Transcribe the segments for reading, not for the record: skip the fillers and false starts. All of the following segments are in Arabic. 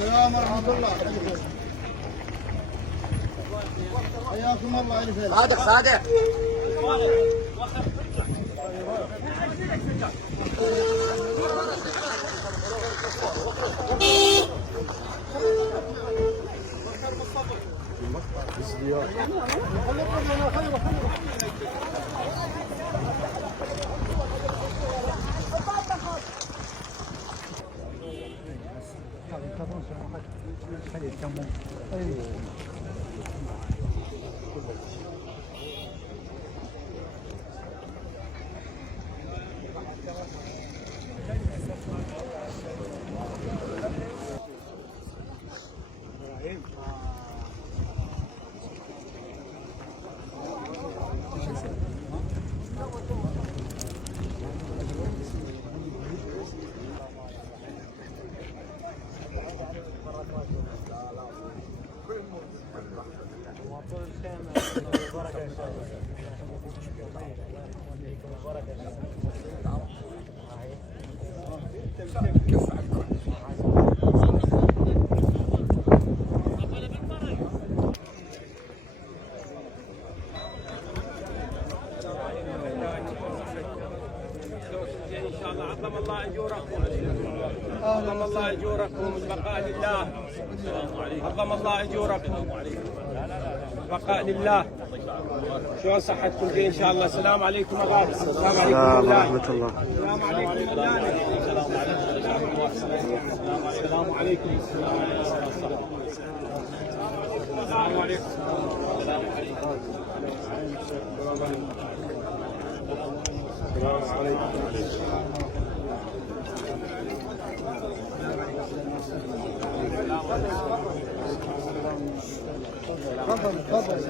السلام ورحمة الله. حياكم الله يا رفيق. صادق صادق. عظم الله اجوركم، عظم الله اجوركم، البقاء لله. عظم الله اجوركم، البقاء لله. شلون صحتكم؟ زين ان شاء الله. السلام عليكم اغاني. السلام عليكم ورحمه الله. السلام عليكم اغاني. السلام عليكم. السلام عليكم. تفضل تفضل.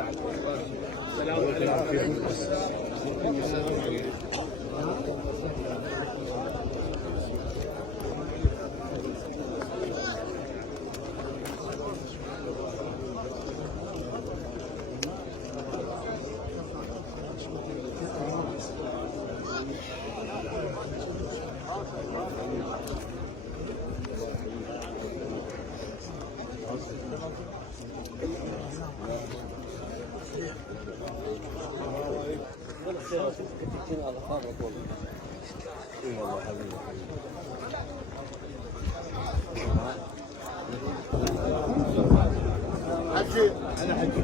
حجي انا حجي.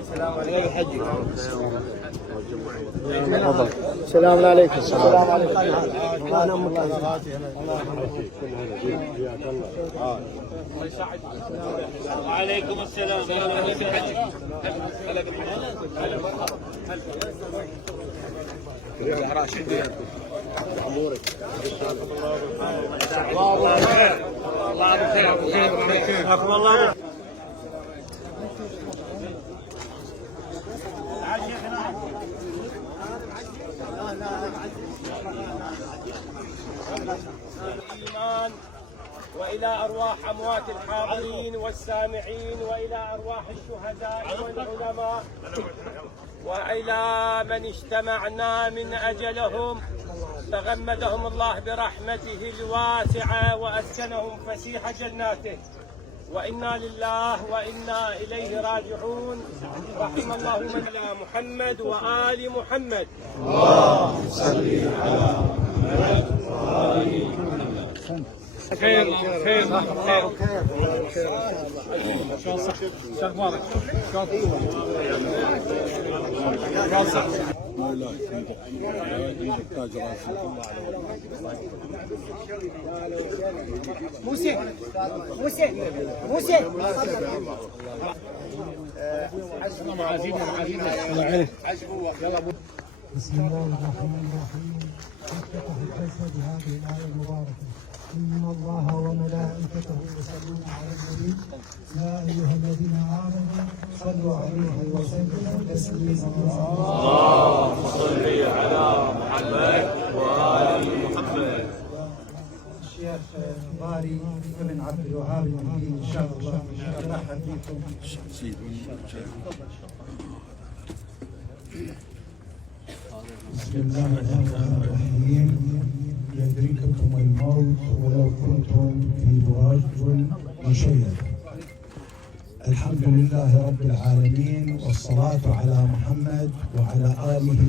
السلام عليكم حجي. السلام عليكم. السلام عليكم. انا ام الله. وعليكم السلام. الإيمان وإلى أرواح أموات الحاضرين والسامعين وإلى أرواح الشهداء والعلماء وإلى من اجتمعنا من أجلهم، تغمدهم الله برحمته الواسعة وأسكنهم فسيح جناته، وإنا لله وإنا إليه راجعون. رحم الله من على محمد وآل محمد. اللهم صل على محمد وآل محمد. خير خير خير. شلون صح؟ شو اخبارك؟ شلون صح؟ موسى موسى موسى بسم الله الرحمن الرحيم. افتتح الجلسة بهذه الآية المباركة: إن الله وملائكته يصلون على النبي يا أيها الذين آمنوا صلوا عليه وسلموا تسليما. اللهم صل على محمد وآل محمد. الشيخ باري بن عبد الوهاب المهدي إن شاء الله يرحب بكم. بسم الله الرحمن الرحيم. الموت ولو كنتم في بروج مشيد. الحمد لله رب العالمين، والصلاة على محمد وعلى آله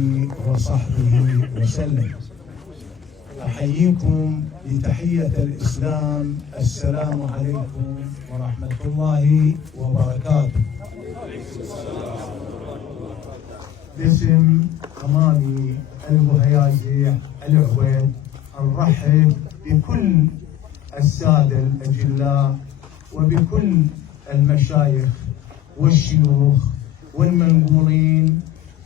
وصحبه وسلم. أحييكم بتحية الإسلام، السلام عليكم ورحمة الله وبركاته. باسم أمامي الوهياجي العويد نرحب بكل السادة الأجلاء وبكل المشايخ والشيوخ والمنقولين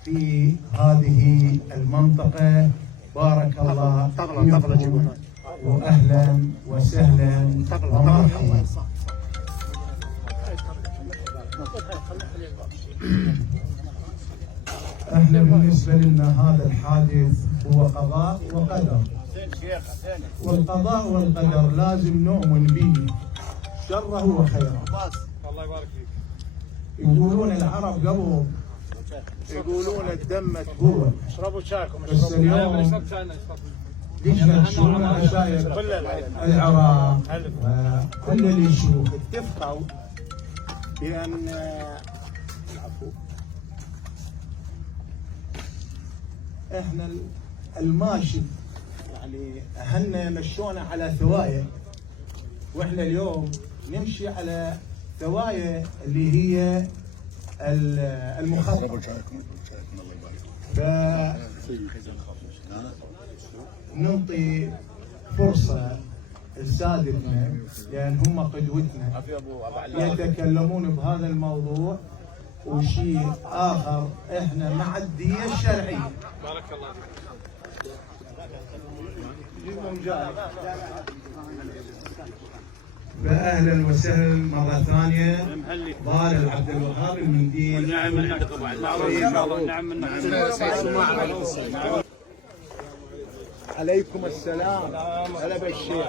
في هذه المنطقة. بارك الله فيكم وأهلا وسهلا ومرحبا. احنا بالنسبة لنا هذا الحادث هو قضاء وقدر، والقضاء والقدر لازم نؤمن به شره وخيره. الله يبارك فيك. يقولون العرب قبل يقولون الدم متبول، اشربوا شايكم. بس اليوم لجنة شؤون المشايخ العراق وكل اللي يشوف اتفقوا بأن احنا الماشي يعني اهلنا يمشونا على ثوايا، واحنا اليوم نمشي على ثوايا اللي هي المخطط. فنعطي فرصة لسادتنا لأن هم قدوتنا يتكلمون بهذا الموضوع. وشيء آخر، احنا مع الدية الشرعية. بارك الله فأهلا وسهلا مرة ثانية. ضال عبد الوهاب المنديل. نعم منك طبعا. نعم منك. عليكم السلام. هلا بالشيخ.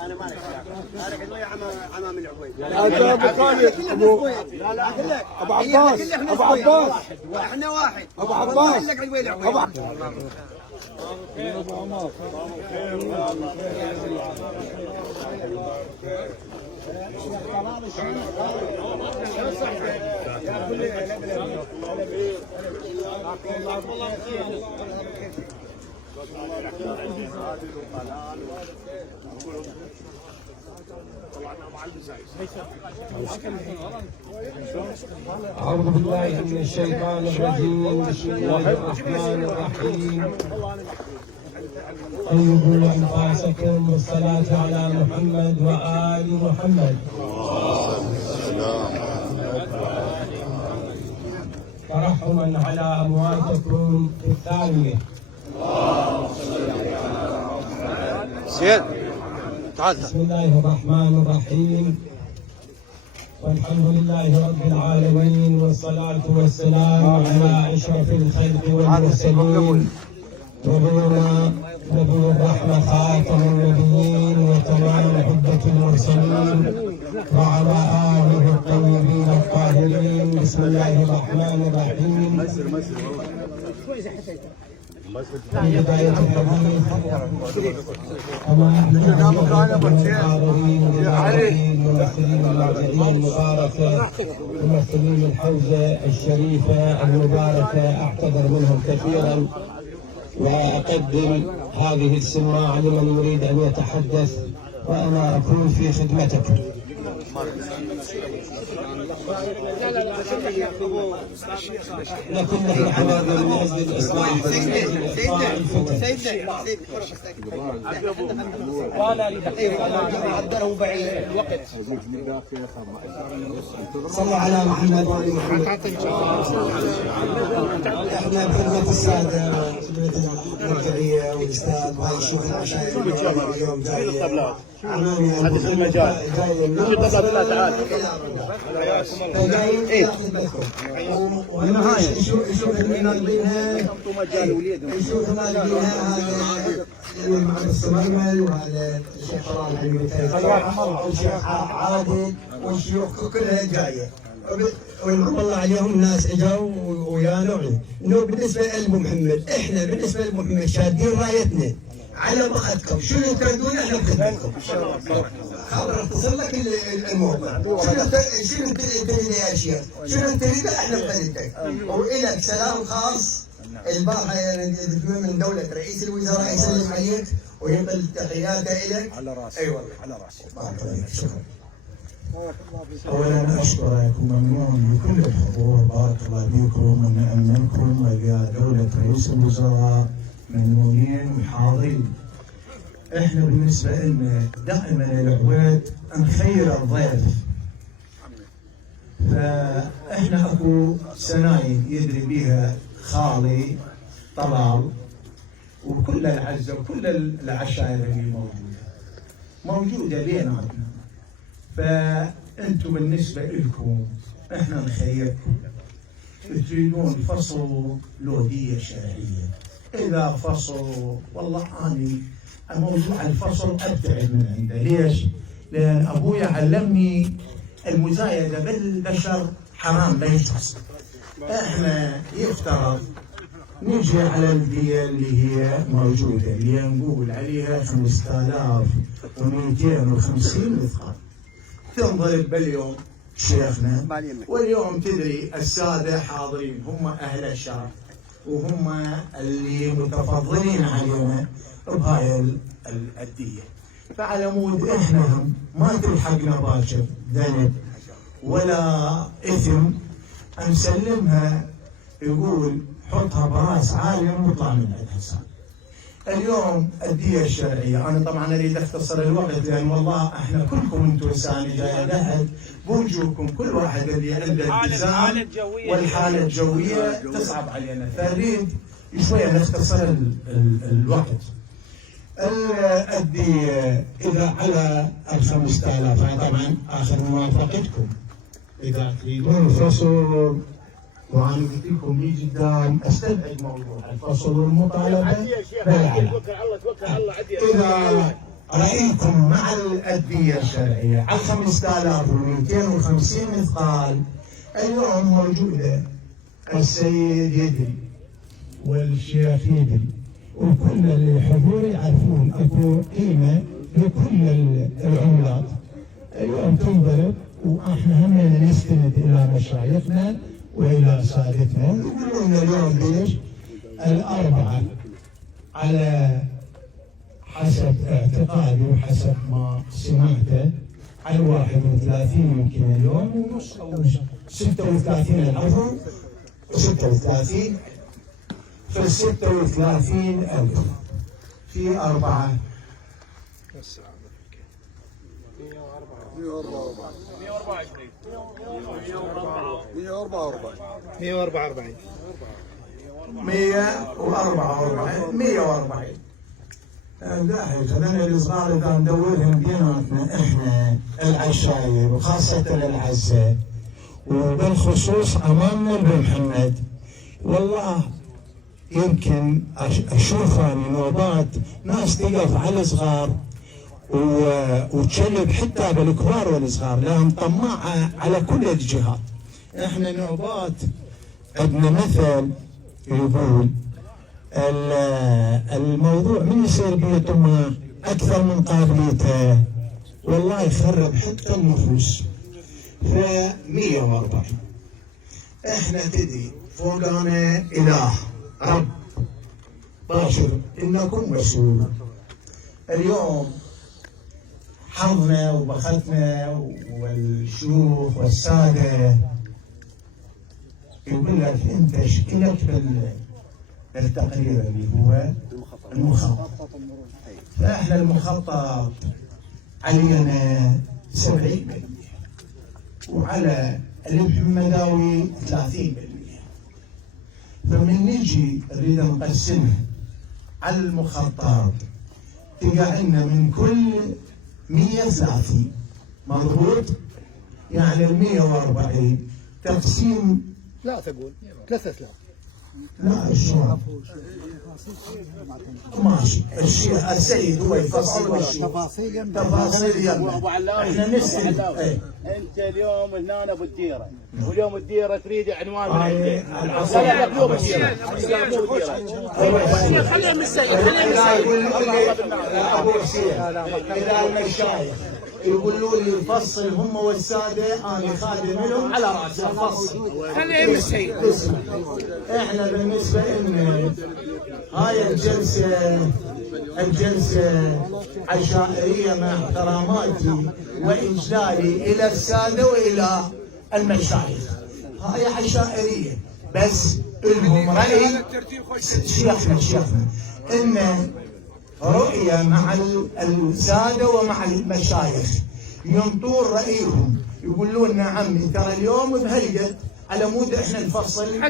انا مالك انا قد ويا عمام العبيد. هذا ابو خالد ابو عباس. ابو عباس احنا واحد. ابو عباس ابو أعوذ بالله من الشيطان الرجيم. بسم الله الرحمن الرحيم. طيبوا أنفاسكم بالصلاة على محمد وآل محمد. ترحما على أمواتكم في الثانية. بسم الله الرحمن الرحيم. والحمد لله رب العالمين، والصلاة والسلام على أشرف الخلق والمرسلين، نبينا نبي الرحمة خاتم النبيين وتمام حجة المرسلين، وعلى آله الطيبين الطاهرين. بسم الله الرحمن الرحيم. في بداية الحديث كما المحاضرين الممثلين المعتدين المباركة، ممثلين الحوزة الشريفة المباركة، أعتذر منهم كثيرا وأقدم هذه السماع لمن يريد أن يتحدث، وأنا أكون في خدمتكم. لكن نحن حضرنا من أجل الإصلاح ومن أجل إخفاء الفتن. صلوا على محمد وآل محمد. احنا بخدمة السادة المرجعيه والاستاذ وهي الشيوخ العشائر اليوم جاي عمامي هذا المجال وش الطبلات تعال جاي والنهايه يشوف المنظمينها يشوف المنظمينها هذا محمد السميمل وهذا الشيخ طلال الحبيب والشيخ عادل والشيوخ كلها جايه ونعم الله عليهم ناس اجوا ويانا انه بالنسبه لابو محمد احنا بالنسبه لابو محمد شادين رايتنا على بختكم شنو تريدون احنا بخدمتكم خبر اختصر لك الموضوع شنو تريد يا شيخ شنو تريد احنا بخدمتك والك سلام خاص البارحه من دوله رئيس الوزراء يسلم عليك وينقل تحياته لك على راسي اي والله على راسي شكرا أولا أشكركم ممنون لكل الحضور بارك الله فيكم ونعم منكم ويا دولة رئيس الوزراء ممنونين وحاضرين. إحنا بالنسبة لنا دائما العويد نخير الضيف. فإحنا أكو سنايم يدري بها خالي طلال وكل العزة وكل العشائر اللي موجودة بيناتنا. فأنتم بالنسبة لكم احنا نخيركم تريدون فصل لودية شرعية إذا فصل والله أني موضوع الفصل أبتعد من عنده ليش؟ لأن أبويا علمني المزايدة بالبشر حرام لا يجوز. احنا يفترض نجي على الدية اللي هي موجودة اللي نقول عليها 5250 مثقال تنضرب باليوم شيخنا واليوم تدري السادة حاضرين هم أهل الشرف وهم اللي متفضلين علينا بهاي الدية فعلى مود احنا ما تلحقنا باكر ذنب ولا إثم نسلمها يقول حطها براس عالم وطلع من عندها سالم. اليوم الدية الشرعية أنا طبعا أريد أختصر الوقت لأن والله إحنا كلكم أنتم إنسان جاي قاعد بوجوهكم كل واحد اللي عنده التزام والحالة الجوية تصعب علينا فأريد شوية نختصر الوقت. الدية إذا على 5000 طبعا آخر موافقتكم إذا تريدون الفصل وأنا قلت لكم لي قدام استبعد موضوع الفصل والمطالبة إذا رأيكم مع الأدية الشرعية على 5250 مثقال اليوم موجودة السيد يدري والشيخ يدري وكل اللي حضور يعرفون اكو قيمة لكل العملات اليوم تنضرب واحنا هم نستند إلى مشايخنا وإلى سادتنا يقولون اليوم ليش الأربعة على حسب اعتقادي وحسب ما سمعته على 31 يمكن اليوم ونص أو 36 العفو 36 في 36,000 في 4 144 خلينا الصغار اذا ندورهم بيناتنا احنا العشاير وخاصه العزه وبالخصوص امامنا ابن محمد والله يمكن اشوف اني نوبات ناس تقف على الصغار وتشلب حتى بالكبار والصغار لهم طماعه على كل الجهات. احنا نوبات عندنا مثل يقول الموضوع من يصير بيه طماع اكثر من قابليته والله يخرب حتى النفوس. ف 140 احنا تدري فوقنا اله رب باشر انكم مسؤول. اليوم حظنا وبختنا والشيوخ والساده يقول لك انت اشكلك بالتقرير اللي هو المخطط. فاحنا المخطط علينا 70% وعلى المحمداوي 30%. فمن نجي نريد نقسمها على المخطط تقع لنا من كل 130 مضبوط؟ يعني ال 140 تقسيم لا تقول 3000. لا الشيخ ماشي الشيخ السيد هو يفصل تفاصيل يلا احنا نسال انت اليوم هنا ابو الديره واليوم الديره تريد عنوان من عندك. لا لا مو الديره خلينا نسال ابو الشيخ الى المشايخ يقولوا لي الفصل هم والساده انا خادم لهم على راس الفصل. خليهم السيد. احنا بالنسبه لنا هاي الجلسه عشائريه مع احتراماتي واجلالي الى الساده والى المشايخ. هاي عشائريه بس لهم راي شيخنا ان رؤية مع السادة ومع المشايخ ينطون رأيهم يقولون لنا عمي ترى اليوم بهالقد على مود احنا نفصل ما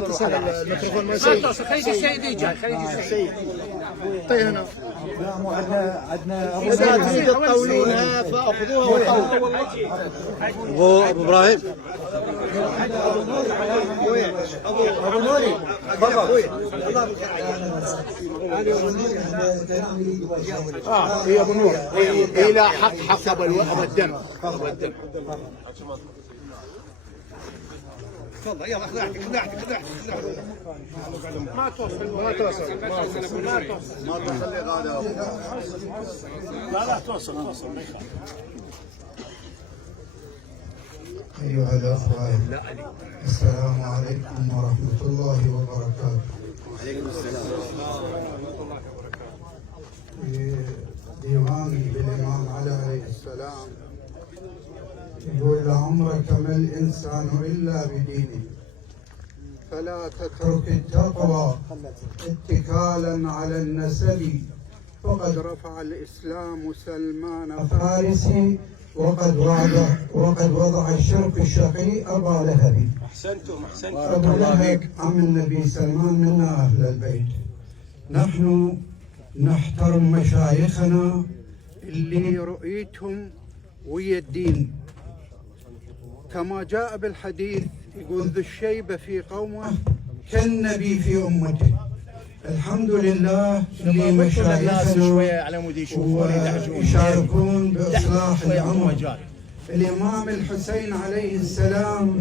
تسال الميكروفون ما توصل. خلي السيد يجي السيد طيب هنا. لا مو عندنا ابو اذا تريد تطولونها فاخذوها وطولوا. ابو ابراهيم ابو نوري تفضل. هي ابو نور هي لا حق ابو الدم. تفضل يلا خذعتك ما توصل لا توصل أيها الأخوة السلام عليكم ورحمة الله وبركاته. وعليكم السلام. في ديواني بالإمام علي عليه السلام يقول لعمرك ما الإنسان إلا بدينه فلا تترك التقوى اتكالا على النسب فقد رفع الإسلام سلمان فارسي وقد وضع الشرك الشقي أبا لهب. احسنتم أبو لهب عم النبي سلمان منا أهل البيت. نحن نحترم مشايخنا اللي رؤيتهم ويا الدين كما جاء بالحديث يقول ذو الشيبة في قومه كالنبي في أمته. الحمد لله لمشايخنا ويشاركون بإصلاح الأمة. الإمام الحسين عليه السلام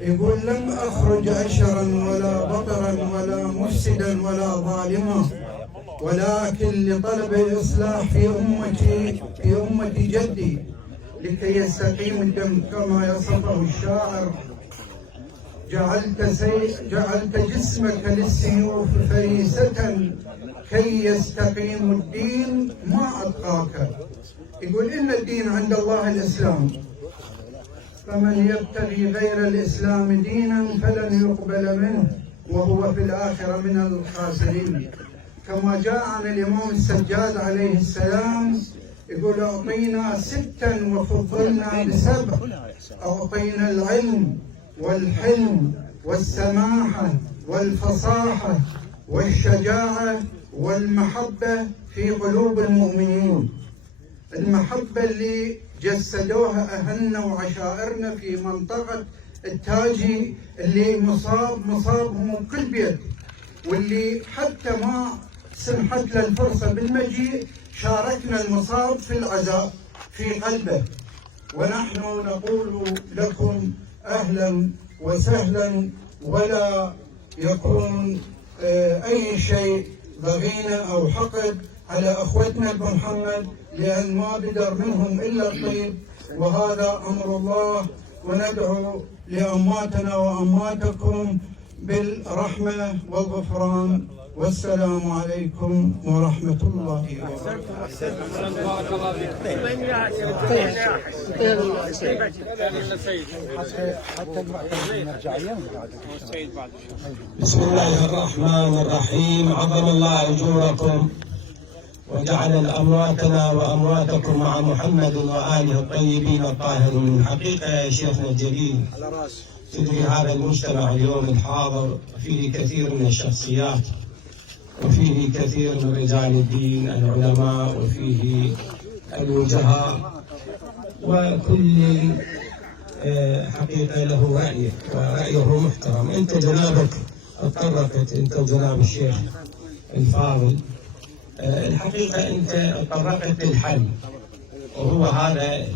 يقول لم أخرج أشرا ولا بطرا ولا مفسدا ولا ظالما ولكن لطلب الإصلاح في أمة جدي لكي يستقيم الدم كما يصفه الشاعر جعلت جسمك للسيوف فريسة كي يستقيم الدين ما أتقاك. يقول إن الدين عند الله الإسلام فمن يبتغي غير الإسلام دينا فلن يقبل منه وهو في الآخرة من الخاسرين. كما جاء عن الإمام السجاد عليه السلام يقول أعطينا 6 وفضلنا ب7. أعطينا العلم والحلم والسماحة والفصاحة والشجاعة والمحبة في قلوب المؤمنين. المحبة اللي جسدوها أهلنا وعشائرنا في منطقة التاجي اللي مصابهم بكل بيت واللي حتى ما سمحت له الفرصة بالمجيء شاركنا المصاب في العزاء في قلبه. ونحن نقول لكم أهلا وسهلا ولا يكون أي شيء ضغينة أو حقد على أخوتنا بمحمد لأن ما بدر منهم إلا الطيب وهذا أمر الله. وندعو لأماتنا وأماتكم بالرحمة والغفران والسلام عليكم ورحمة الله وبركاته. بارك الله فيك. بسم الله الرحمن الرحيم. عظم الله أجوركم وجعل أمواتنا وأمواتكم مع محمد وآله الطيبين الطاهرين. الحقيقة يا شيخنا الجليل تدري هذا المجتمع اليوم الحاضر فيه كثير من الشخصيات وفيه كثير من رجال الدين العلماء، وفيه الوجهاء، وكل حقيقة له رأيه ورأيه محترم. أنت جنابك تطرقت، أنت وجناب الشيخ الفاضل، الحقيقة أنت تطرقت للحل، وهو هذا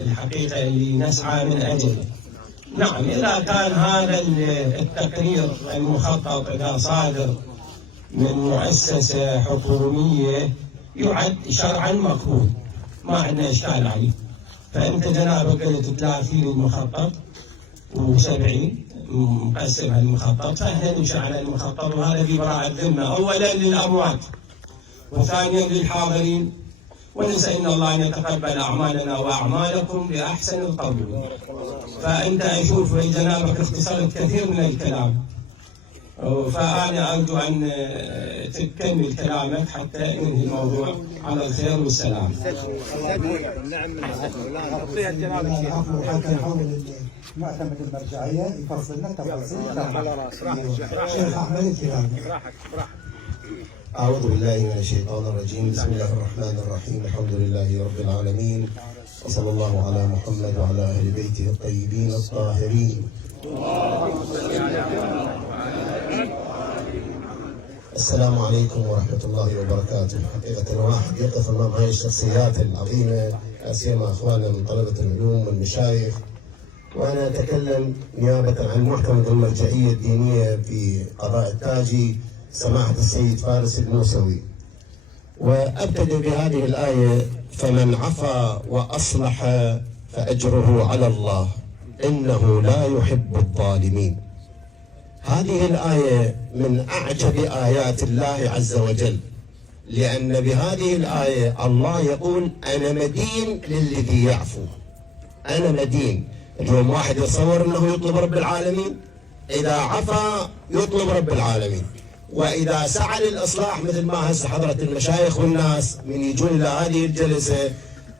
الحقيقة اللي نسعى من أجله. نعم، إذا كان هذا التقرير المخطط إذا صادر من مؤسسة حكومية يعد شرعا مقبول، ما عندنا إشكال عليه. فأنت جنابك قلت 30 المخطط و70 مقسم المخطط، فإحنا نمشي على المخطط، وهذا ببراءة الذمة أولا للأموات وثانيا للحاضرين، ونسأل إن الله أن يتقبل أعمالنا وأعمالكم بأحسن القبول. فأنت أشوف جنابك اختصرت كثير من الكلام، فأنا أرجو أن تكمل كلامك حتى ننهي الموضوع على الخير والسلام. نعم، حتى نحول المعتمد المرجعية يفصل لك تفاصيل. شيخ أحمد الكلام. أعوذ بالله من الشيطان الرجيم. بسم الله الرحمن الرحيم. الحمد لله رب العالمين، وصلى الله على محمد وعلى أهل بيته الطيبين الطاهرين. السلام عليكم ورحمة الله وبركاته. حقيقة واحد يقف أمام هذه الشخصيات العظيمة، لا سيما أخواننا من طلبة العلوم والمشايخ، وأنا أتكلم نيابة عن معتمد المرجعية الدينية في قضاء التاجي سماحة السيد فارس الموسوي، وأبتدئ بهذه الآية: فمن عفا وأصلح فأجره على الله إنه لا يحب الظالمين. هذه الآية من أعجب آيات الله عز وجل، لأن بهذه الآية الله يقول أنا مدين للذي يعفو، أنا مدين. اليوم واحد يتصور أنه يطلب رب العالمين، إذا عفا يطلب رب العالمين، وإذا سعى للإصلاح مثل ما هسه حضرة المشايخ والناس من يجون إلى هذه الجلسة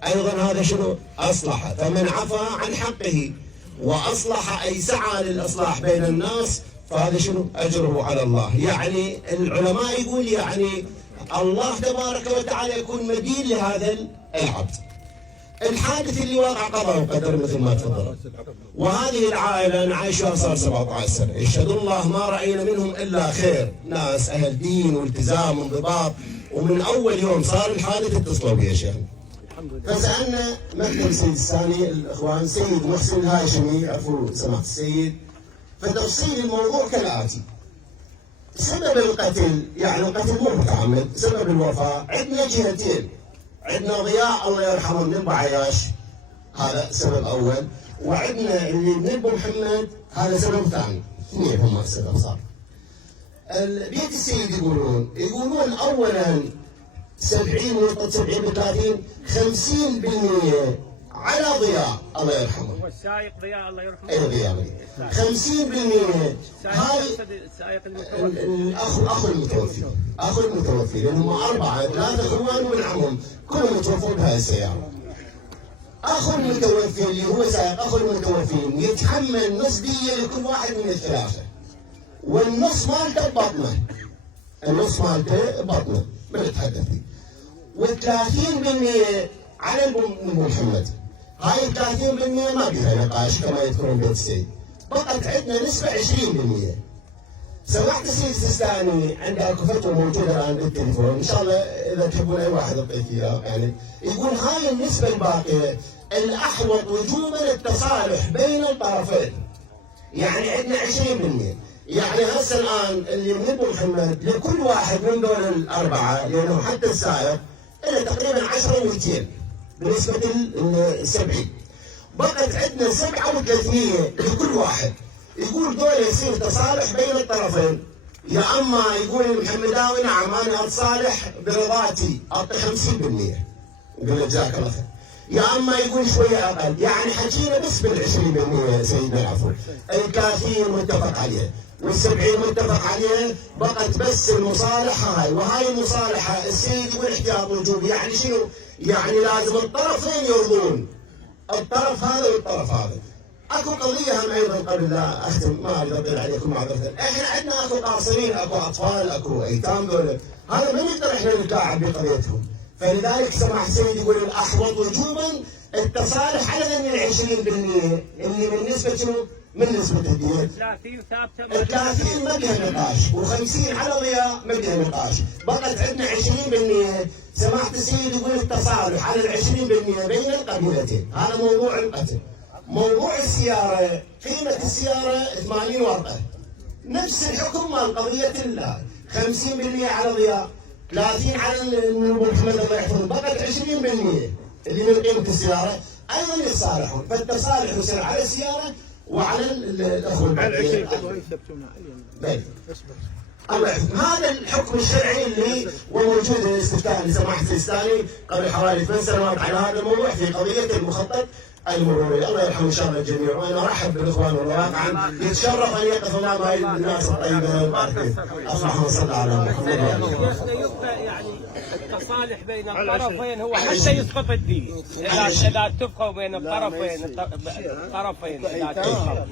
أيضا هذا شنو؟ أصلح. فمن عفا عن حقه وأصلح أي سعى للإصلاح بين الناس فهذا شنو؟ أجره على الله. يعني العلماء يقول يعني الله تبارك وتعالى يكون مدين لهذا العبد. الحادث اللي وقع قضاء وقدر مثل ما تفضل، وهذه العائلة أنا عايشها صار 17 سنة، يشهد الله ما رأينا منهم إلا خير، ناس أهل دين والتزام وانضباط، ومن أول يوم صار الحادث اتصلوا بي يا شيخ. فسألنا مكتب السيد الثاني الإخوان سيد محسن الهاشمي، عفوا سماحة السيد، فتفصيل الموضوع كالآتي: سبب القتل، يعني القتل مو متعمد، سبب الوفاة عندنا جهتين، عندنا ضياء الله يرحمه من بعياش، هذا سبب أول، وعندنا اللي من أبو محمد هذا سبب ثاني، اثنين هم السبب صار. بيت السيد يقولون أولا 70 ونقطة 70 ب30 50% على ضياء الله يرحمه. هو السائق ضياء الله يرحمه. اي ضياء 50% هاي اخو المتوفي، اخو المتوفي، لانهم 4 3 اخوان ومن عمهم كلهم متوفون بهاي السيارة. اخو المتوفي اللي هو سائق اخو المتوفي يتحمل نص دية لكل واحد من الثلاثة، والنص مالته ببطنه، النص مالته ببطنه ما نتحدث فيه، و30% على ابو محمد. هاي 30% ما بيها نقاش كما يذكرون بيت السيد. بقت عندنا نسبة 20%. سمعت السيد السيستاني عنده اكو فتوى موجودة الآن بالتليفون، إن شاء الله إذا تحبون أي واحد يعطيك إياه، يعني يقول هاي النسبة الباقية الأحوط وجوبا التصالح بين الطرفين. يعني عندنا 20%. يعني هسه الآن اللي من ابو محمد لكل واحد من دول ال4 لأنه حتى السائق إلى تقريبا 10 و200 بنسبة 70. بقت عندنا 37% لكل واحد. يقول دول يصير تصالح بين الطرفين، يا اما يقول المحمداوي نعم انا اتصالح برضاتي اعطي 50%، يقول له جزاك الله خير، يا اما يقول شويه اقل. يعني حكينا بس بال20% سيدنا العفو، ال30 متفق عليه وال70 متفق عليه، بقت بس المصالحه هاي. وهاي المصالحه السيد يقول احتياط وجوبي، يعني شنو؟ يعني لازم الطرفين يرضون، الطرف هذا والطرف هذا. اكو قضيه هم ايضا قبل لا اختم، ما اريد اطيل عليكم معذره. احنا عندنا اكو قاصرين، اكو اطفال، اكو ايتام، دول هذا ما نقدر احنا نتلاعب بقضيتهم. فلذلك سماحه السيد يقول الاحوط وجوبا التصالح على من 20% اللي من نسبه شنو؟ من نسبه الدين. 30 ثابته. 30 ما بها نقاش، و50 على ضياء ما بها نقاش، بقت عندنا 20%. سماحه السيد يقول التصالح على 20% بين القبيلتين، هذا موضوع القتل. موضوع السياره، قيمه السياره 80 ورقه، نفس الحكم مال قضيه 50% على ضياء، 30 على ابو محمد الله يحفظه، بقت 20% اللي من قيمه السياره ايضا يتصالحون. فالتصالح يصير على السياره وعلى الاخوه على 20. الله يحفظ. هذا الحكم الشرعي اللي وموجود الاستفتاء اللي سماحه السيستاني قبل حوالي 8 سنوات على هذا الموضوع في قضيه المخطط المروري. الله يرحم ان شاء الله الجميع، وانا ارحب بالاخوان والله واقعا يتشرف ان يقف امام هاي الناس الطيبه المباركين. اللهم صل على محمد. يعني التصالح بين الطرفين هو حتى يسقط الدين، اذا اتفقوا بين الطرفين اذا اتفقوا.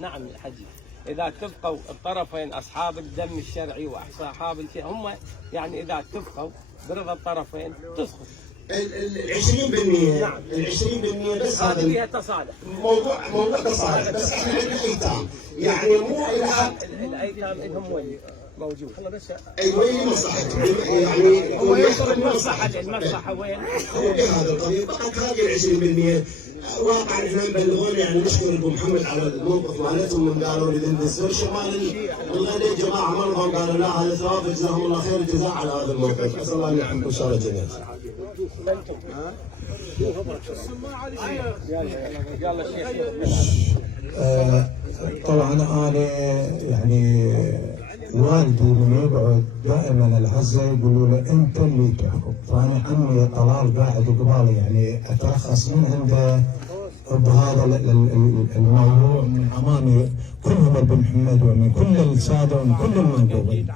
نعم يا حجي، اذا اتفقوا الطرفين اصحاب الدم الشرعي واصحاب الشيء هم يعني اذا اتفقوا برضا الطرفين تسقط. ال 20% نعم ال 20% بس هذا فيها تصالح، موضوع تصالح. بس احنا عندنا ايتام، يعني مو الى حد الايتام لهم وين موجود. اي وين مصلحتهم، يعني هو ينظر المصلحه وين؟ هو بهذا القضيه فقط هذه ال 20%. واقعا احنا نبلغون، يعني نشكر ابو محمد على الموقف مالتهم، من قالوا لي الدستور شمال الغد جماعه مرضهم، قالوا لا هذا ثواب، جزاهم الله خير الجزاء على هذا الموقف. اسال الله ان يحميكم ان شاء الله جميعا. طبعا انا يعني والدي من يقعد دائما العزة يقولوا له انت اللي تحكم، فانا عمي طلال قاعد قبالي يعني اترخص من عنده بهذا الموضوع من امامي كلهم ابن محمد ومن كل الساده ومن كل المنقوبين.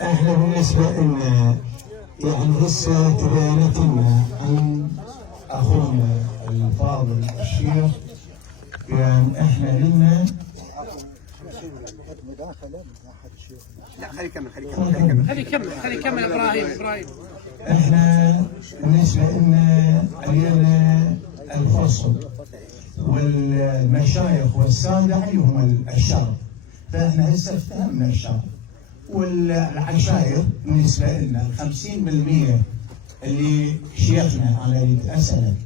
احنا بالنسبه لنا يعني هسه تبينت لنا عن اخونا الفاضل الشيخ، يعني احنا لنا لا خلي يكمل ابراهيم. احنا بالنسبه لنا علينا الفصل والمشايخ والساده عليهم الشرط، فاحنا هسه افتهمنا الشرط. والعشائر بالنسبه لنا 50% اللي شيخنا انا اريد اسالك،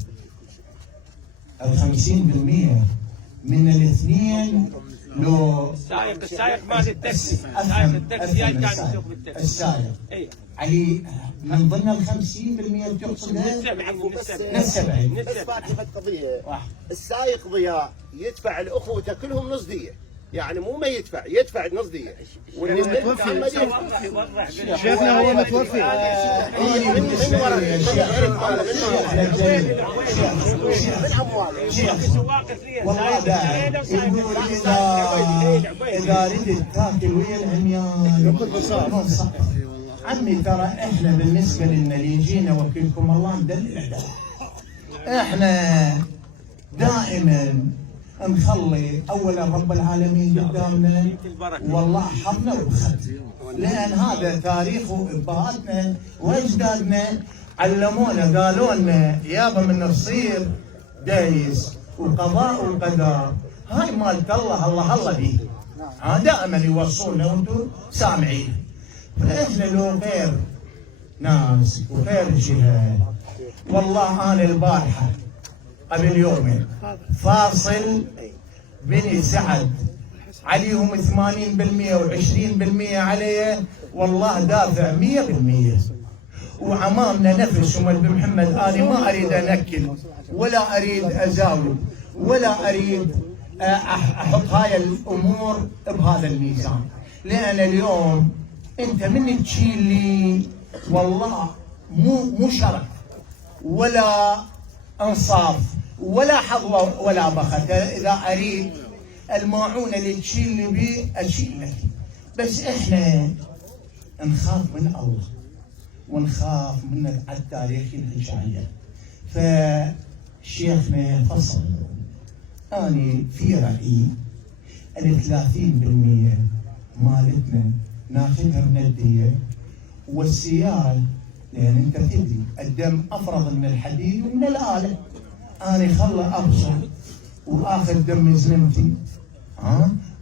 50% من الاثنين لو السائق مال التاكسي، السائق قاعد يسوق بالتاكسي، السائق علي من ضمن ال 50% تقصدها؟ نفس 70 بس فاتحة قضية. السائق ضياء يدفع لاخوته كلهم نص دية، يعني مو ما يدفع نص دية. واللي متوفي شيخنا هو متوفي. إذا ردت تاكل ويا العميان عمي ترى احنا بالنسبة لنا اللي يجينا وكيلكم الله ندلع احنا دائما نخلي اولا رب العالمين قدامنا والله حظنا وبخت، لان هذا تاريخ ابهاتنا واجدادنا علمونا، قالوا لنا يابا من نصير دايس وقضاء وقدر هاي مالت الله الله بيه، دائما يوصونا وانتم سامعين. فاحنا لو غير ناس وغير جهاد، والله انا البارحه قبل يومين فاصل بني سعد عليهم 80% و20% عليه، والله دافع 100%. وعمامنا نفسهم ابن محمد، انا ما اريد انكل ولا اريد ازاول ولا اريد احط هاي الامور بهذا الميزان، لان اليوم انت من تشيل لي والله مو شرف ولا انصاف ولا حظوه ولا بخت. اذا اريد الماعونه اللي تشيل لي بيه اشيل لك، بس احنا نخاف من الله ونخاف من التاريخ الهجائيه. فشيخنا فصل أنا في رأيي 30% مالتنا ناخذها من الدية، والسيارة لأن أنت تدري الدم أفرغ من الحديد ومن الآلة. أنا خله أبصر وآخذ دم زلمتي،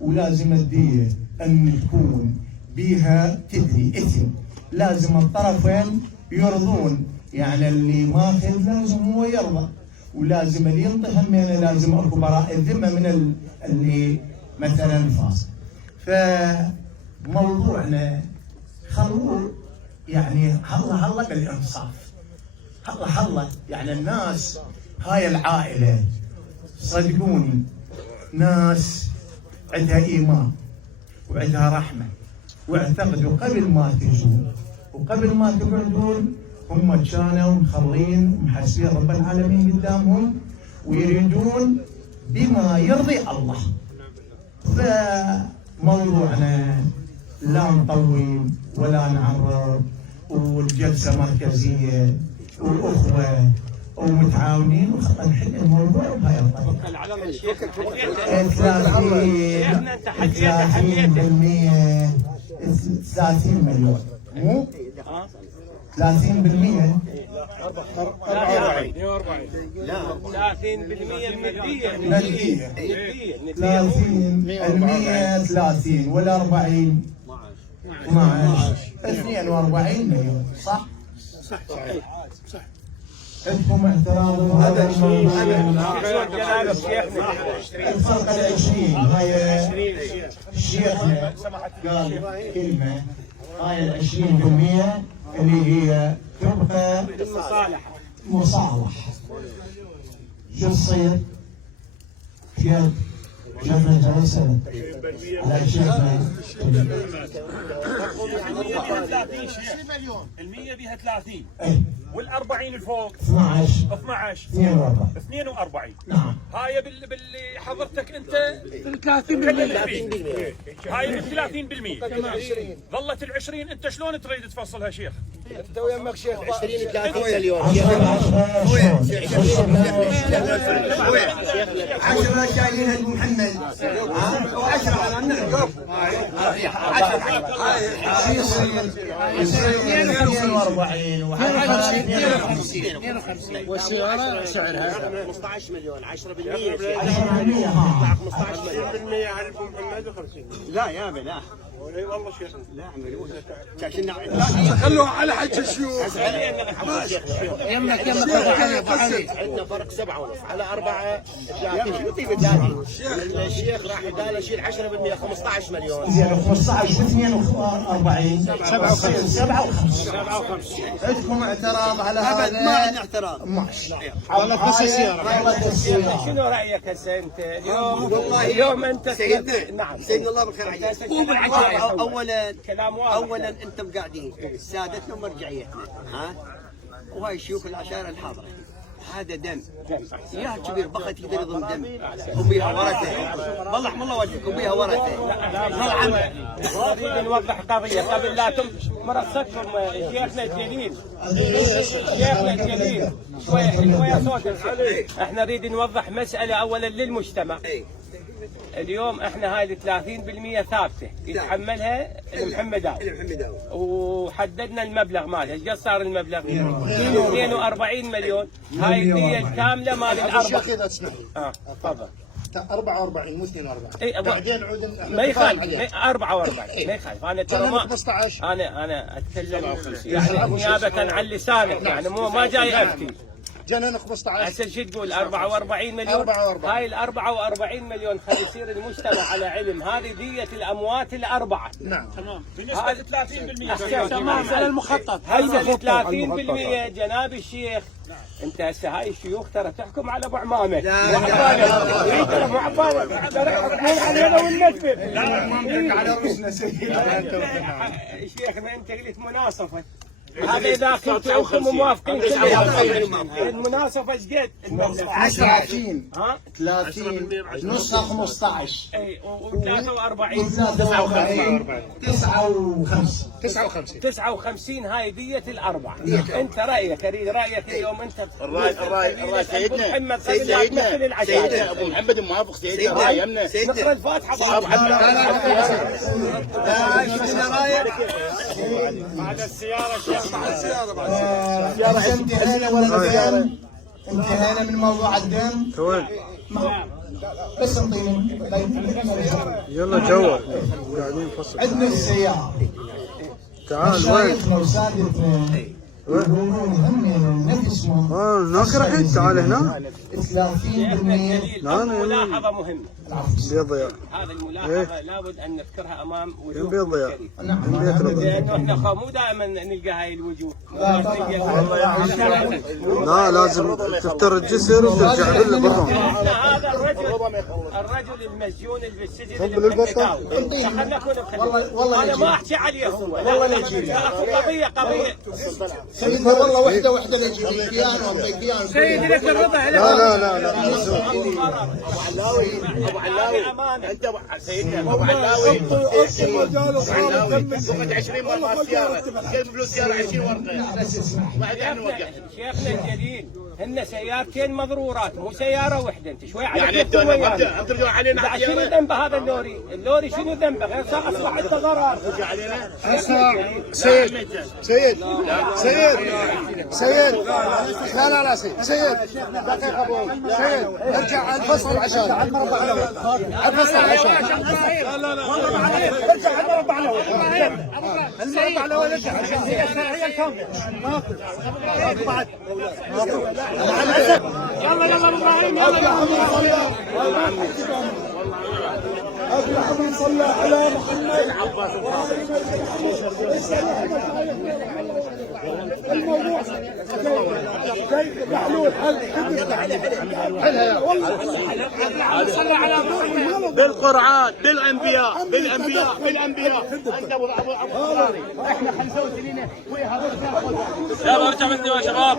ولازم الدية أن تكون بيها تدري إثم، لازم الطرفين يرضون، يعني اللي ماخذ لازم هو يرضى، ولازم اللي ينطي همينه لازم اكو براءة الذمة من اللي مثلا فاصل. فموضوعنا خلوه يعني هلا بالانصاف، هلا يعني الناس هاي العائلة صدقوني ناس عندها ايمان وعندها رحمة، واعتقدوا قبل ما تجون وقبل ما تقعدون هم كانوا مخلين ومحسبين رب العالمين قدامهم ويريدون بما يرضي الله. فموضوعنا لا نطول ولا نعرض، والجلسة مركزية وأخوة ومتعاونين ونحل الموضوع بهاي الطريقة. 30 مليون مو 30% 40 لا 30% من الدية 30 ولا 40 12 42 مليون صح؟ عندكم اعتراض هذا الفرق 20 هاي شيخنا قال كلمة، هاي 20% اللي هي تبقى مصالح. شو تصير؟ كيف؟ شيخنا جلسة على شيخنا 100 بيها 30 ايه وال40 الفوق 12 42 نعم. هاي باللي حضرتك انت 30%. هاي ال 30% ظلت ال 20 انت شلون تريد تفصلها شيخ؟ انت ويمك شيخ 20 30 مليون 10 شايلينها محمد و10 على النعم 42 والسيارة سعرها 15 مليون 10% 15% على محمد و50. لا يا ابي لا والله شيخ لا عملوا خلوها على حج الشيوخ. يمك عندنا فرق 7 ونص على 4 30. الشيخ راح قال شيل 10% 15 مليون زين 15 و42 57. عندكم اعتراض على هذا؟ ابد ما عندنا اعتراض. ماشي. والله بس السيارة. شنو رايك هسه انت اليوم؟ والله اليوم انت نعم سيدنا الله بالخير عليك. اولا انتم قاعدين سادتنا ومرجعيتنا وهاي الشيوخ العشائر الحاضره هذا دم يا كبير بخت يقدر يضم دم وبيها ورثه والله وجهك وبيها ورثه. نريد نوضح قضيه قبل لا مرصدكم شيخنا الجليل شويه صوت. احنا نريد نوضح مساله اولا للمجتمع. اليوم احنا هاي 30% ثابته يتحملها المحمداوي وحددنا المبلغ مالها. ايش صار المبلغ؟ 42 مليون. هاي الدية الكامله مال الاربعه. اذا تسمح لي تفضل 44 مو 42 بعدين عود ما يخالف 44 ما يخالف. انا ترى ما 15 انا اتكلم يعني نيابه عن لسانك يعني ما جاي افتي. جنن 15 هسه شو تقول 44 مليون؟ 44. هاي ال 44 مليون خلي يصير المجتمع على علم هذه دية الاموات الاربعه. نعم تمام. بالنسبه ل 30% تمام على المخطط. هسه ال 30% جناب الشيخ انت هسه هاي الشيوخ ترى تحكم على ابو عمامه. لا ترى مو عباله ترى يحكمون علينا والنسبه. لا على رؤوسنا سيدي. شيخنا انت قلت مناصفه هذا اذا كنتوا انتم موافقين المناصفه ايش قد؟ 30 نصها 15 اي و43 59 هاي دية الاربع. انت رايك اريد رايك اليوم انت. الراي سيدنا ابو محمد موافق سيدنا راينا نقرا الفاتحه بعد السياره شيخ. انتهينا ولا الدم؟ انتهينا من موضوع الدم؟ بس انطيني يلا جوا قاعدين فصل. عندنا السيارة تعال وين؟ مشايخنا وسادتنا يقولون هم نفسهم هناك رحت. تعال هنا 30% ملاحظه مهمه. بيض يا هذه الملاحظه لابد ان نذكرها امام وجوه بيض يا لانه احنا مو دائما نلقى هاي الوجوه. لا لازم تفتر الجسر وترجع للبطن. هذا الرجل المسجون اللي بالسجن خلينا نكون والله انا ما احكي عليه هو والله نجي قضيه سيدنا والله وحده نجي بيان سيدي لك الرضا. لا ابو علاوي انت سيدنا ابو علاوي 20 ورقه سياره كيف فلوس سياره 20 ورقه بعدين نوقف. شيخنا الجليل هن سيارتين مضرورات مو سياره واحده. انت شوي يعني انت ترجع علينا شنو ذنبه هذا اللوري شنو ذنبه غير اصبح عنده ضرر. ترجع علينا سيد لا سيد دقيقة ابو سيد ارجع على الفصل عشان على المربع الاول الفصل عشان ارجع على المربع الاول المربع الاول ارجع عشان هي الشرعية الكاملة. يلا ابراهيم اللهم صل على محمد. الموضوع كيف محلول بالقرآن بالانبياء انت ابو احنا 25 يلا ارجع بالدواء يا شباب.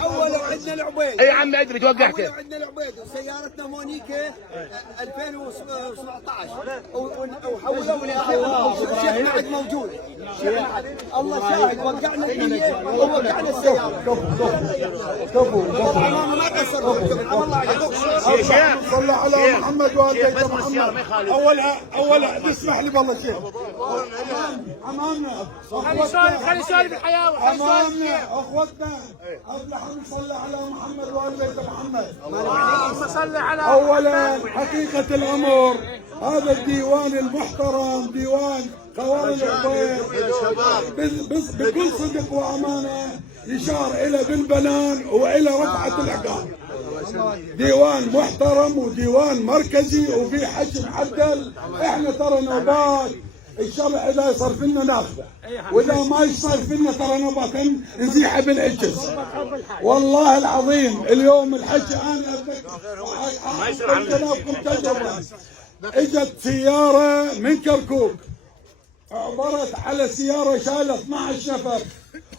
حولوا عندنا العبيد. اي عمي ادري توقعته. حولوا عندنا العبيد وسيارتنا مونيكا 2017 وحولوا لها شيخ معد موجود. الله شاهد وقعنا الدنيا ووقعنا السياره. كفو ما قصروا. يا شيخ صلى على محمد وآل محمد. اولا تسمح لي والله شيخ امامنا خلي يسولف الحياه امامنا اخوتنا اللهم صل على محمد وآل بيت محمد. اللهم صل على اولا حقيقه الامر هذا الديوان المحترم ديوان قوانين العبيد بكل صدق وامانه يشار الى بالبنان والى رفعه العقاب. ديوان محترم وديوان مركزي وفي حجم معدل. احنا ترى نوبات الشرع اذا يصرف لنا ناخذه واذا ما يصرف لنا ترى نوبات نزيحه بالعجز. والله العظيم اليوم الحج انا اتذكر جنابكم تجربه. اجت سياره من كركوك عبرت على سياره شايله 12 نفر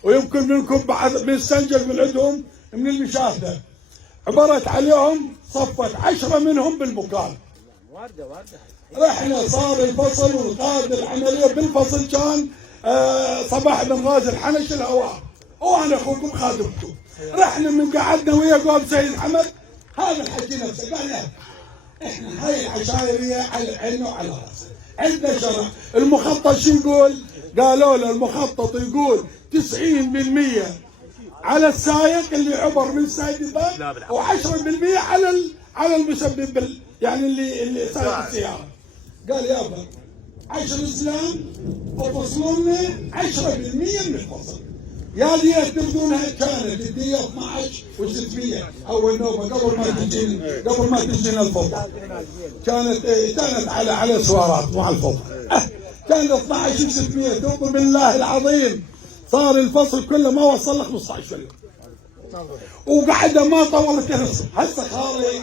ويمكن منكم بعد بنستنجد من عندهم من المشاهده. عبرت عليهم صفت 10 منهم بالمكان. رحنا صار الفصل وقاد العمليه بالفصل كان صباح بن غازي الحنش الهواء وانا اخوكم خادمكم. رحنا من قعدنا ويا قوم سيد حمد هذا الحكي نفسه قال لا احنا هاي العشائريه على عيننا وعلى راسنا. عندنا شرع. المخطط شو يقول؟ قالوا له المخطط يقول 90% على السائق اللي عبر من سايد الباب و10% على المسبب يعني اللي سايق السياره. قال يابا 10 اسلام وفصلوا لنا 10% من الفصل. يا ليت تبدونها كانت الديه 12,600 اول نوبه قبل ما تجينا الفضل. كانت على سوارات مع الفضل. كانت 12,600 تقول بالله العظيم صار الفصل كله ما وصل ل 15 يوم. وقعده ما طولت نفسه. هسه خالي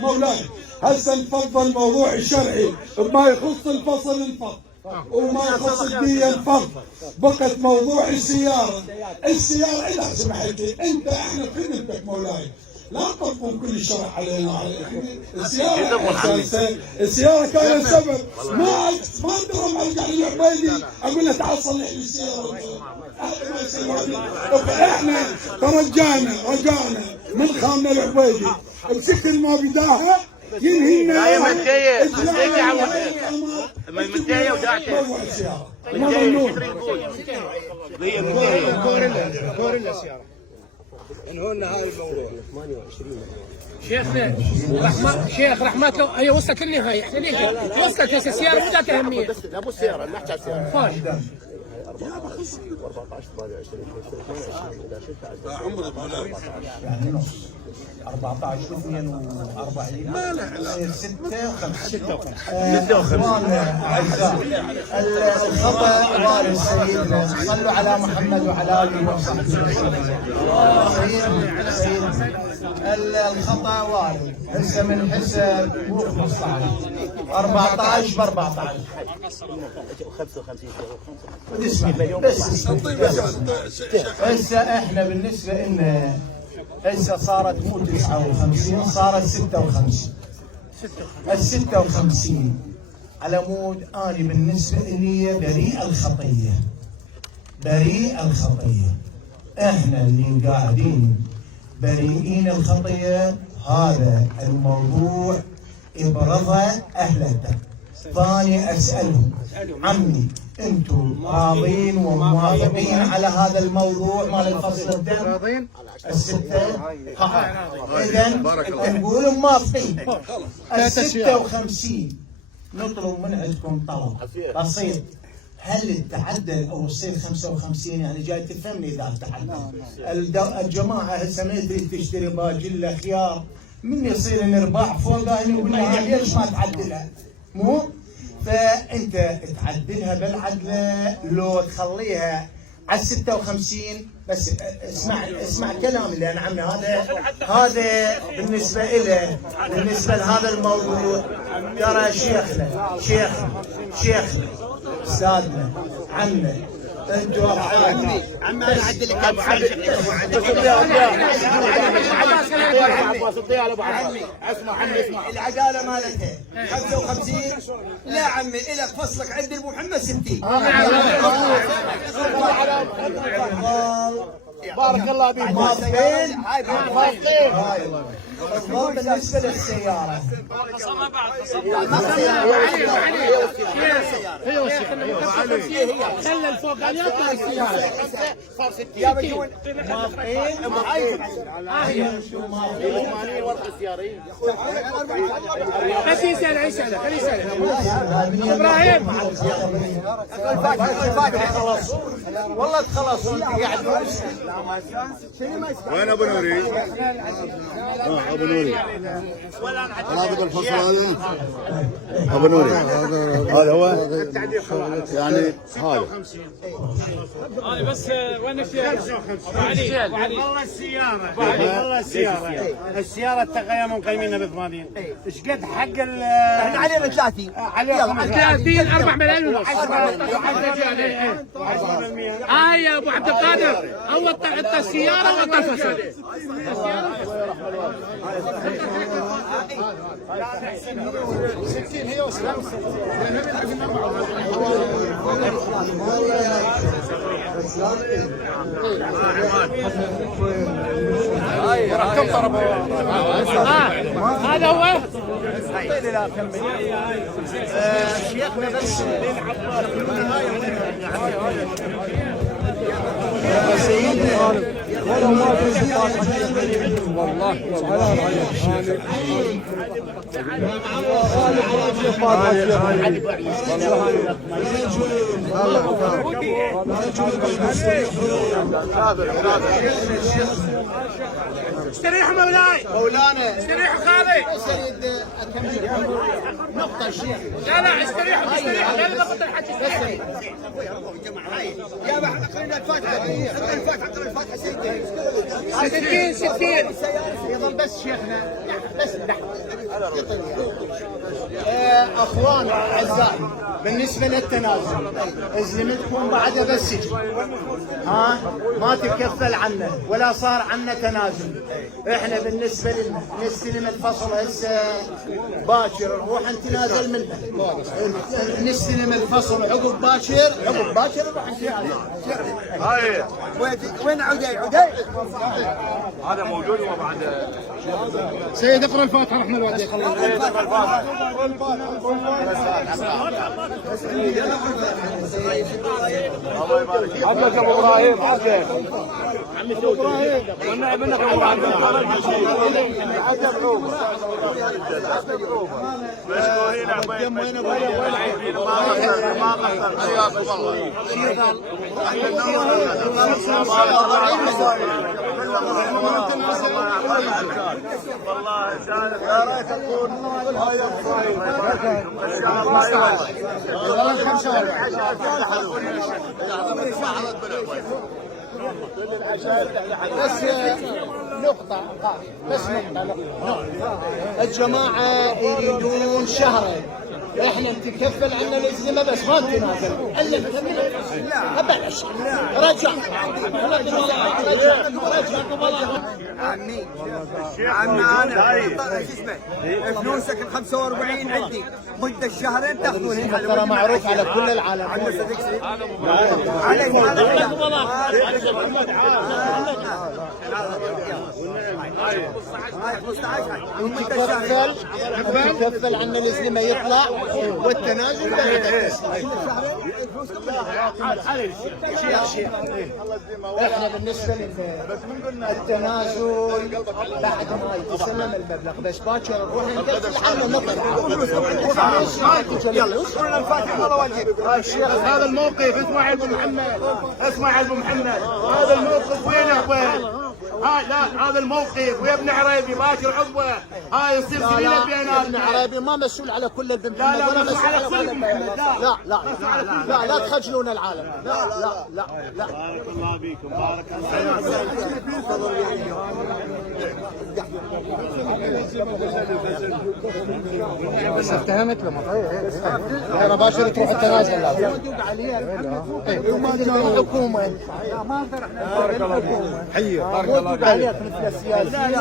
مولاي هسه نفضل الموضوع الشرعي بما يخص الفصل نفضل. وما يخص الدية الفرد. بقت موضوع السيارة إذا سمحت لي أنت إحنا خدمتك مولاي، لا تطلب كل الشرع علينا. السيارة كانت سبب ما أقدر أرجع للعبيدي أقول له تعال صلح لي السيارة. احنا رجعنا من خامنا العبيدي بشكل ما بداها ينهينا. هي منتهية وداعتها. كوريلا سيارة. انهونا هذا الموضوع. شيخنا شيخ رحمة الله هي وصلت للنهاية، احنا ليش وصلت السيارة مو ذات أهمية. بس لا مو السيارة، نحكي على السيارة. خوش. 14 42 ما لا 56 اعزاء الخطا وارد سيدنا. صلوا على محمد وعلى اله وصحبه وسلم. الخطا وارد هسه من حسب مو 15 14 ب 14 هسه احنا بالنسبه لنا هسه صارت مو 59 صارت 56. ال 56 على مود اني بالنسبه لي بريء الخطيه. احنا اللي قاعدين بريئين الخطيه. هذا الموضوع ابرزه اهل الدم. ثاني اسالهم عمي انتم راضين وموافقين على هذا الموضوع مال الفصل الدم؟ راضين؟ الستة؟ اذا نقول موافقين. ال 56 نطلب من عندكم طلب بسيط. هل تعدل او يصير 55؟ يعني جاي تفهمني اذا تعدل. الجماعه هسه ما تريد تشتري باجله خيار من يصير نرباح فوقها نقول لها ليش ما تعدلها؟ مو؟ فانت تعدلها بالعدله لو تخليها على 56 بس. اسمع كلامي لان عمي هذا بالنسبه له بالنسبه لهذا الموضوع. ترى شيخنا استاذنا عمنا انتوا عمي انا اعدل لك ابو عمي. اسمع عمي العداله مالتها 55. لا عمي الك فصلك عند ابو محمد 60. بارك الله بيك. موافقين؟ الضوء بالنسبه للسياره خلى الفوقانيات مال السيارة صار 60. موافقين؟ بس يسأل خليه يسأل ابراهيم. والله تخلصوا قاعد. وين ابو نوري؟ ابو نوري هذا بالفصل هذا ابو نوري هذا هو يعني هذا بس وين السيارة التقييم مقيمينها ب 80. ايش قد حق احنا علينا 30 4 ملايين ونص. يا ابو عبد القادر هو السيارة والطفل. كم طربوا؟ هذا هو شيخنا بس استريحوا مولانا استريحوا خالي. نقطة شيخ. لا استريحوا لا نضبط الحكي. يا بعد اقرا الفاتحه 60 يظل بس شيخنا بس اخوان اعزائي بالنسبة للتنازل ازلمتكم بعد بس ما تكفل عنه ولا صار عنا تنازل. احنا بالنسبة لنا نستلم الفصل هسه باكر نروح نتنازل منه، نستلم الفصل عقب باكر نروح نتنازل. وين عدي؟ هذا موجود وبعد سيد اقرا الفاتحه رحمه الله عليك. عمك ابو ابراهيم عمك ابو ابراهيم وانا ابنك ابو والله يا ريت اكون بس نقطة الجماعة يريدون شهرين، احنا نتكفل عنا الازمة بس ما نتنازل الا نكمل. بلاش رجع عمي انا شو اسمه فلوسك ال 45 عندي مدة الشهرين تاخذونها. ترى معروف على كل العالم. تكفل عنا الازمة يطلع والتنازل احنا بالنسبة للتنازل بعد ما يتسلم المبلغ بس باكر نروح نكفل عنه نطلع. يلا الفاتحه الله واجب. الشيخ هذا الموقف اسمع يا ابو محمد، هذا الموقف وينه وين؟ لا هذا الموقف ويا ابن عريبي باكر عقبه هاي يصير سبيل البيانات. ابن عريبي ما مسؤول على كل البن محمد. لا مسؤول على كل البن. لا تخجلون العالم. لا بارك الله بكم، بارك الله. بس افتهمت لما ترى باشر تروح التنازل لازم. الحكومة ما نقدر احنا حي بارك الله فيك مثل السياسيين.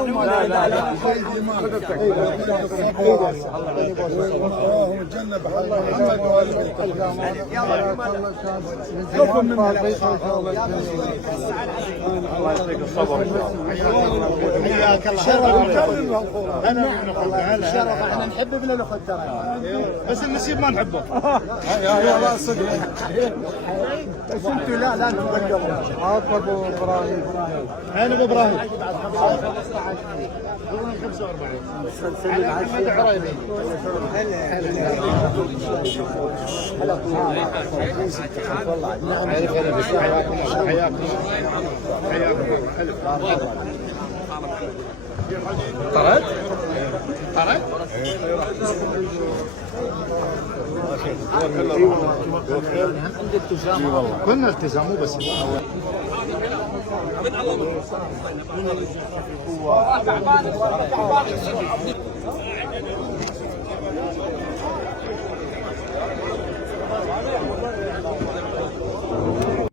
اللهم تجنب محمد الله يعطيك الصبر ان شاء الله. حياك الله. شرف احنا نحب ابن الاخت ترى بس النسيب ما نحبه. يا صدق بس انتوا لا تبقوا ابو ابراهيم. اين ابو ابراهيم؟ طرد؟ كنا التزام مو بس